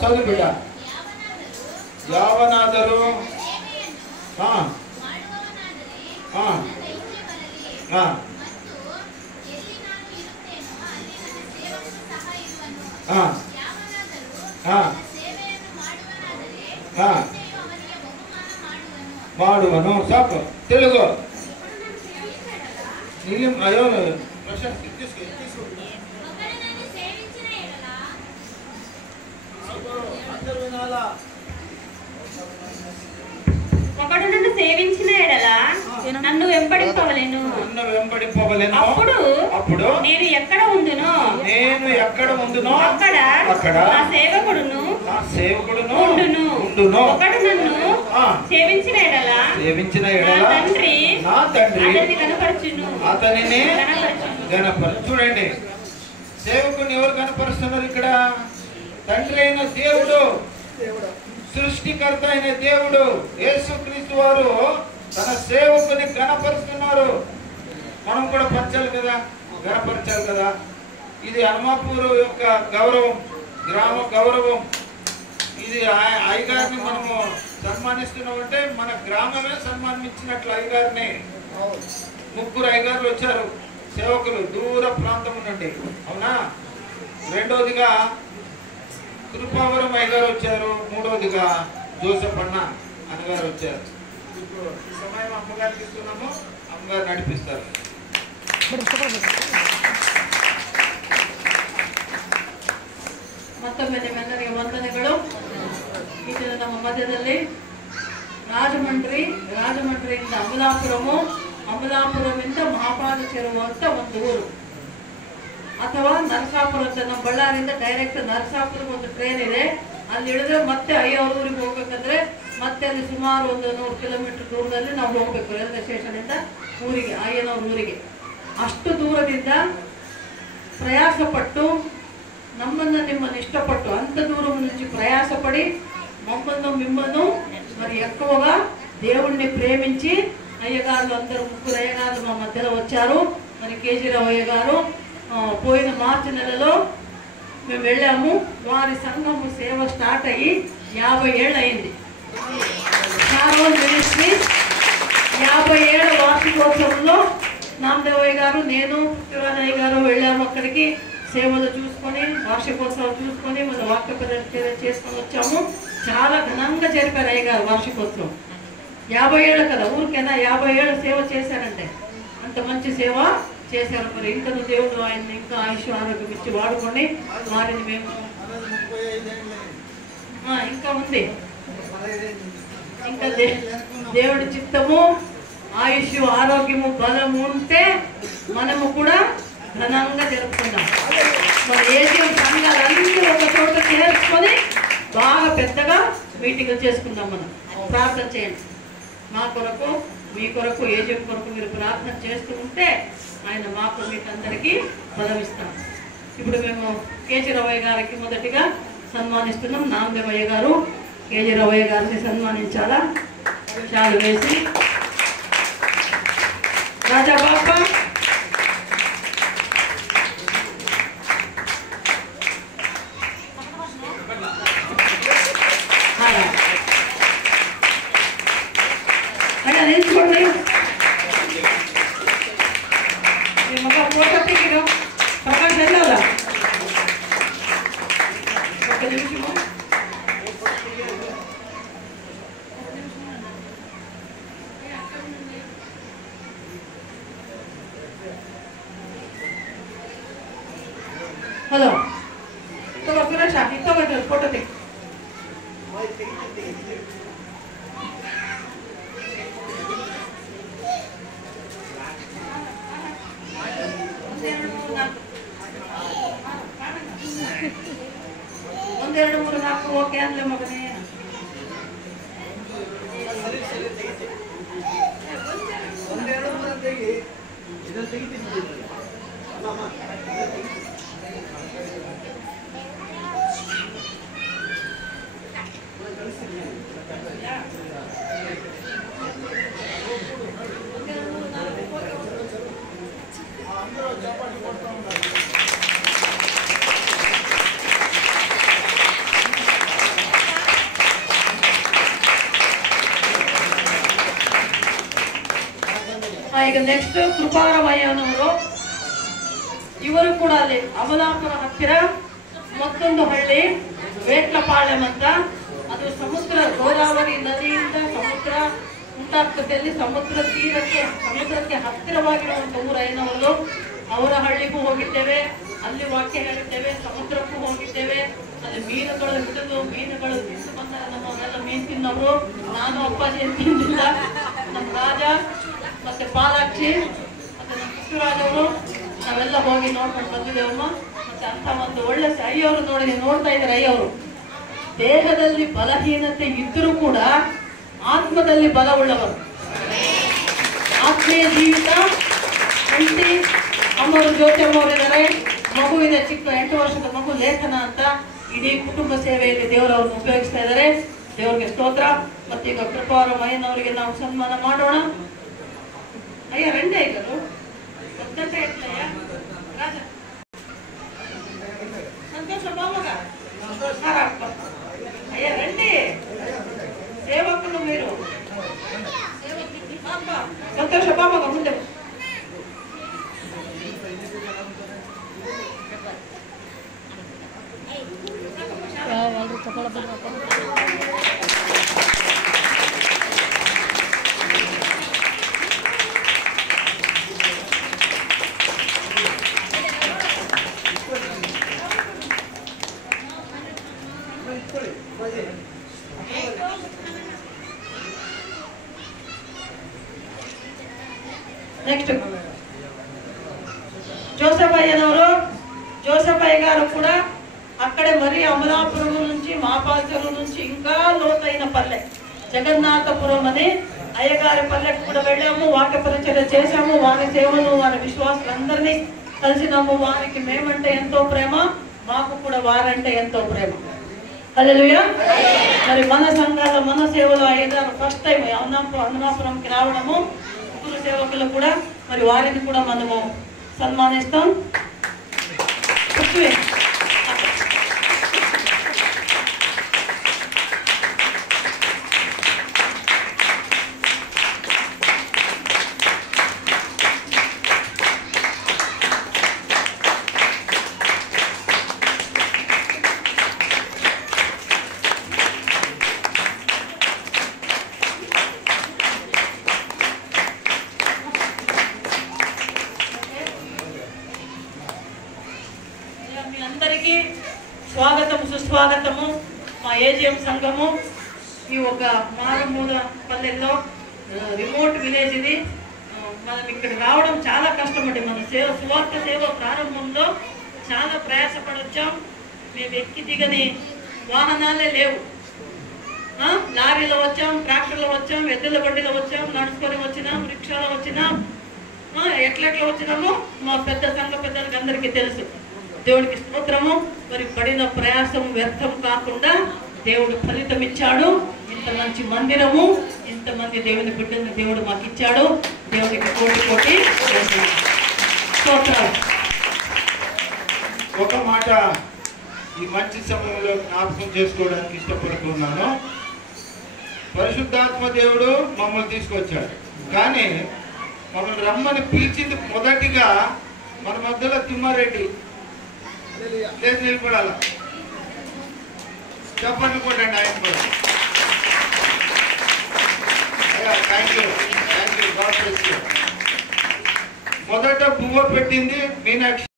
చదువు బిడ్డ. యావనాదరు ಮಾಡುವನು. ಸಾಕು తెలుగు. అయ్యో ఒకడు నన్ను సేవించిన ఎడల నన్ను వెంబడింపవలెను. అప్పుడు నేను ఎక్కడ ఉండునో అక్కడ నా సేవకుడును ఉండును. ఒకడు నన్ను సేవించిన ఎడల నా తండ్రి అతన్ని కనపరచును. చూడండి, సేవకుని ఎవరు కనపరుస్తున్నారు ఇక్కడ? తండ్రి అయిన దేవుడు, సృష్టికర్త అయిన దేవుడు యేసుక్రీస్తు వారు తన సేవకుని గణపరుస్తున్నారు. మనం కూడా పంచాలి కదా, గణపరచాలి కదా. ఇది హనుమాపూర్ యొక్క గౌరవం, గ్రామ గౌరవం. ఇది అయ్యగారిని మనము సన్మానిస్తున్నామంటే మన గ్రామమే సన్మానించినట్లు అయ్యగారిని. 3 అయ్యగారులు వచ్చారు, సేవకులు దూర ప్రాంతం నుండి, అవునా? రెండోదిగా కృపావరం అయ్యగారు వచ్చారు, మూడోదిగా జోసెఫ్ అన్న అన్నగారు వచ్చారు. ఇప్పుడు ఈ సమయం అమ్మగారికి ఇస్తున్నాము, అమ్మగారు నడిపిస్తారు. ಮತ್ತೊಮ್ಮೆ ವಂದನೆಗಳು. ಈ ದಿನ ನಮ್ಮ ಮಧ್ಯದಲ್ಲಿ ರಾಜಮಂಡ್ರಿಯಿಂದ ಅಮಲಾಪುರಮಿಂದ ಮಹಾಪಾದ ಚೆರುವು ಅಂತ ಒಂದು ಊರು, ಅಥವಾ ನರಸಾಪುರ ಅಂತ. ನಮ್ಮ ಬಳ್ಳಾರಿಯಿಂದ ಡೈರೆಕ್ಟ್ ನರಸಾಪುರಕ್ಕೆ ಒಂದು ಟ್ರೈನ್ ಇದೆ. ಅಲ್ಲಿ ಇಳಿದ್ರೆ ಮತ್ತೆ ಅಯ್ಯವ್ರ ಊರಿಗೆ ಹೋಗ್ಬೇಕಂದ್ರೆ ಮತ್ತೆ ಅಲ್ಲಿ ಸುಮಾರು ಒಂದು 100 ಕಿಲೋಮೀಟರ್ ದೂರದಲ್ಲಿ ನಾವು ಹೋಗ್ಬೇಕು, ರೈಲ್ವೆ ಸ್ಟೇಷನ್ ಇಂದ ಊರಿಗೆ, ಅಯ್ಯನವ್ರ ಊರಿಗೆ. ಅಷ್ಟು ದೂರದಿಂದ ప్రయాసపట్టు నమ్మను నిమ్మను ఇష్టపట్టు అంత దూరం నుంచి ప్రయాసపడి మిమ్మల్ని మరి ఎక్కువగా దేవుణ్ణి ప్రేమించి అయ్యగారులు అందరూ 3 అయ్యగారులు మా మధ్యలో వచ్చారు. మరి కేజీరావు అయ్య గారు పోయిన మార్చి నెలలో మేము వెళ్ళాము. వారి సంఘము సేవ స్టార్ట్ అయ్యి 50 ఏళ్ళు అయింది. షారోన్ మినిస్ట్రీస్ 50 ఏళ్ల వార్షికోత్సవంలో నామదేవయ్య గారు, నేను, శివానయ్య గారు వెళ్ళాము. అక్కడికి సేవలు చూసుకొని, వార్షికోత్సవం చూసుకొని, మన వాక్య ప్రదర్శన చేసుకొని వచ్చాము. చాలా ఘనంగా జరిపారు అయ్య గారు వార్షికోత్సవం. 50 ఏళ్ళు కదా, ఊరికైనా 50 ఏళ్ళు సేవ చేశారంటే అంత మంచి సేవ చేశారు. మరి ఇంకా దేవుడు ఆయన్ని ఇంకా ఆయుష్ ఆరోగ్యం ఇచ్చి వాడుకొని వారిని మేము ఇంకా ఉంది, ఇంకా దేవుడి చిత్తము, ఆయుష్ ఆరోగ్యము బలము ఉంటే మనము కూడా ఘనంగా జరుపుకుందాం. మరి ఏసీఎం సంఘాలన్నీ ఒక చోట చేర్చుకొని బాగా పెద్దగా మీటింగ్లు చేసుకుందాం. మనం ప్రార్థన చేయండి. మా కొరకు, మీ కొరకు, ఏజీఎం కొరకు మీరు ప్రార్థన చేస్తూ ఉంటే ఆయన మాకు మీకు అందరికీ బలమిస్తాం. ఇప్పుడు మేము కేజీరావయ్య గారికి మొదటిగా సన్మానిస్తున్నాం. నామదేవయ్య గారు కేజీరావయ్య గారిని సన్మానించాలా? చాలు వేసి రాజా బాబా నిల్చుకోండి. మగ ఫోటో దిగిరు ప్రకాష్ వెళ్ళాలా? ఒక నిమిషము. హలో, సురేష్ ఇస్తూ ఫోటో దిగు. ಒಂದೆರಡು ಮೂರು ನಾಲ್ಕು ಓಕೆ ಅಂದ್ಲೆ ಮಗನೇ. ಈಗ ನೆಕ್ಸ್ಟ್ ಕೃಪಾರಮಯ್ಯನವರು. ಇವರು ಕೂಡ ಅಲ್ಲಿ ಅಮಲಾಪುರ ಹತ್ತಿರ ಮತ್ತೊಂದು ಹಳ್ಳಿ ವೇಟ್ಲಪಾಳ್ಯಂ ಅಂತ, ಅದು ಸಮುದ್ರ, ಗೋದಾವರಿ ನದಿಯಿಂದ ಸಮುದ್ರ ಉಂಟಾಗ್ತದೆ. ಅಲ್ಲಿ ಸಮುದ್ರಕ್ಕೆ ಹತ್ತಿರವಾಗಿರುವಂತ ಊರ ಏನವರು. ಅವರ ಹಳ್ಳಿಗೂ ಹೋಗಿದ್ದೇವೆ, ಅಲ್ಲಿ ವಾಕ್ಯ ಹೇಳಿದ್ದೇವೆ. ಸಮುದ್ರಕ್ಕೂ ಹೋಗಿದ್ದೇವೆ. ಅಲ್ಲಿ ಮೀನುಗಳು ಹಿಡಿದು ತಿಂದು ಬಂದರೆ ನಮ್ಮವರೆಲ್ಲ ಮೀನು ತಿನ್ನೋರು. ನಾನು ಅಪ್ಪಾಜಿ ಏನು ತಿಂದಿಲ್ಲ, ನಮ್ಮ ರಾಜ ಮತ್ತೆ ಪಾಲಾಕ್ಷಿ ಮತ್ತೆ ನಮ್ಮ ಪುಟ್ಟರಾಜ್ ಅವರು ನಾವೆಲ್ಲ ಹೋಗಿ ನೋಡ್ಕೊಂಡು ಬಂದಿದ್ದೇವಮ್ಮ. ಮತ್ತೆ ಅಂತ ಒಂದು ಒಳ್ಳೆ ಅಯ್ಯವರು ನೋಡ್ತಾ ಇದ್ದಾರೆ. ಅಯ್ಯವರು ದೇಹದಲ್ಲಿ ಬಲಹೀನತೆ ಇದ್ದರೂ ಕೂಡ ಆತ್ಮದಲ್ಲಿ ಬಲ ಉಳ್ಳವರು. ಆತ್ಮೀಯ ಜೀವಿತ. ಹೆಂಡತಿ ಅಮ್ಮವರು ಜ್ಯೋತಿ ಅಮ್ಮವರಿದ್ದಾರೆ. ಮಗು ಇದೆ, ಚಿಕ್ಕ 8 ವರ್ಷದ ಮಗು ಲೇಖನ ಅಂತ. ಇಡೀ ಕುಟುಂಬ ಸೇವೆಯಲ್ಲಿ ದೇವರವ್ರನ್ನ ಉಪಯೋಗಿಸ್ತಾ ಇದ್ದಾರೆ. ದೇವರಿಗೆ ಸ್ತೋತ್ರ. ಮತ್ತೆ ಈಗ ಕೃಪಾರಮಯ್ಯನವರಿಗೆ ನಾವು ಸನ್ಮಾನ ಮಾಡೋಣ. ಅಯ್ಯ ರಂಡೆ ಈಗದು ರಾಜ ಸಂತೋಷ ಬಾಮಗ ಅಯ್ಯ ರಂಡಿ ಸೇವಕನು మీరు ಸಂತೋಷ ಬಾಮಗ ಮುಂದೆ. Next Joseph అయ్యనವರು. జోసెఫ్ అయ్య గారు కూడా అక్కడే మరి అమలాపురం నుంచి మాపాల్చెరు నుంచి ఇంకా లోతైన పల్లె జగన్నాథపురం అని అయ్యగారి పల్లెకు కూడా వెళ్ళాము. వాక్య పరిచర్య చేశాము. వారి సేవలు, వారి విశ్వాసులందరినీ కలిసినాము. వారికి మేమంటే ఎంతో ప్రేమ, మాకు కూడా వారంటే ఎంతో ప్రేమ. హల్లెలూయా. మరి మన సంఘాల మన సేవలో అయ్యగారు ఫస్ట్ టైం అమలాపురంకి రావడము. ముగ్గురు సేవకులు కూడా మరి వారిని కూడా మనము సన్మానిస్తాం. అందరికీ స్వాగతము, సుస్వాగతము. మా ఏజిఎం సంఘము ఈ ఒక మారుమూల పల్లెల్లో రిమోట్ విలేజ్ ఇది. మనం ఇక్కడ రావడం చాలా కష్టపడి మన సువార్త సేవ ప్రారంభంలో చాలా ప్రయాసపడొచ్చాం. మేము ఎక్కి దిగని వాహనాలే లేవు. లారీలో వచ్చాం, ట్రాక్టర్లో వచ్చాం, ఎద్దుల బండిలో వచ్చాం, నడుచుకొని వచ్చినాం, రిక్షాలో వచ్చినాం. ఎట్లా వచ్చినామో మా పెద్ద సంఘ పెద్దలకి అందరికీ తెలుసు. దేవుడికి స్తోత్రము. మరి పడిన ప్రయాసం వ్యర్థం కాకుండా దేవుడు ఫలితం ఇచ్చాడు. ఇంత మంచి మందిరము, ఇంతమంది దేవుని బిడ్డల్ని దేవుడు మాకు ఇచ్చాడు. దేవుడికి కోటి స్తోత్రాలు. ఒక మాట ఈ మంచి సమయంలో జ్ఞాపకం చేసుకోవడానికి ఇష్టపడుతున్నాను. పరిశుద్ధాత్మ దేవుడు మమ్మల్ని తీసుకొచ్చాడు. కానీ మమ్మల్ని రమ్మని పిలిచింది మొదటిగా మన మధ్యలో తిమ్మారెడ్డి లేదు నిలబడాల. చెప్పండి కొట్టండి ఆయన కూడా. Thank you. మొదట పువ్వు పెట్టింది మీనాక్షి.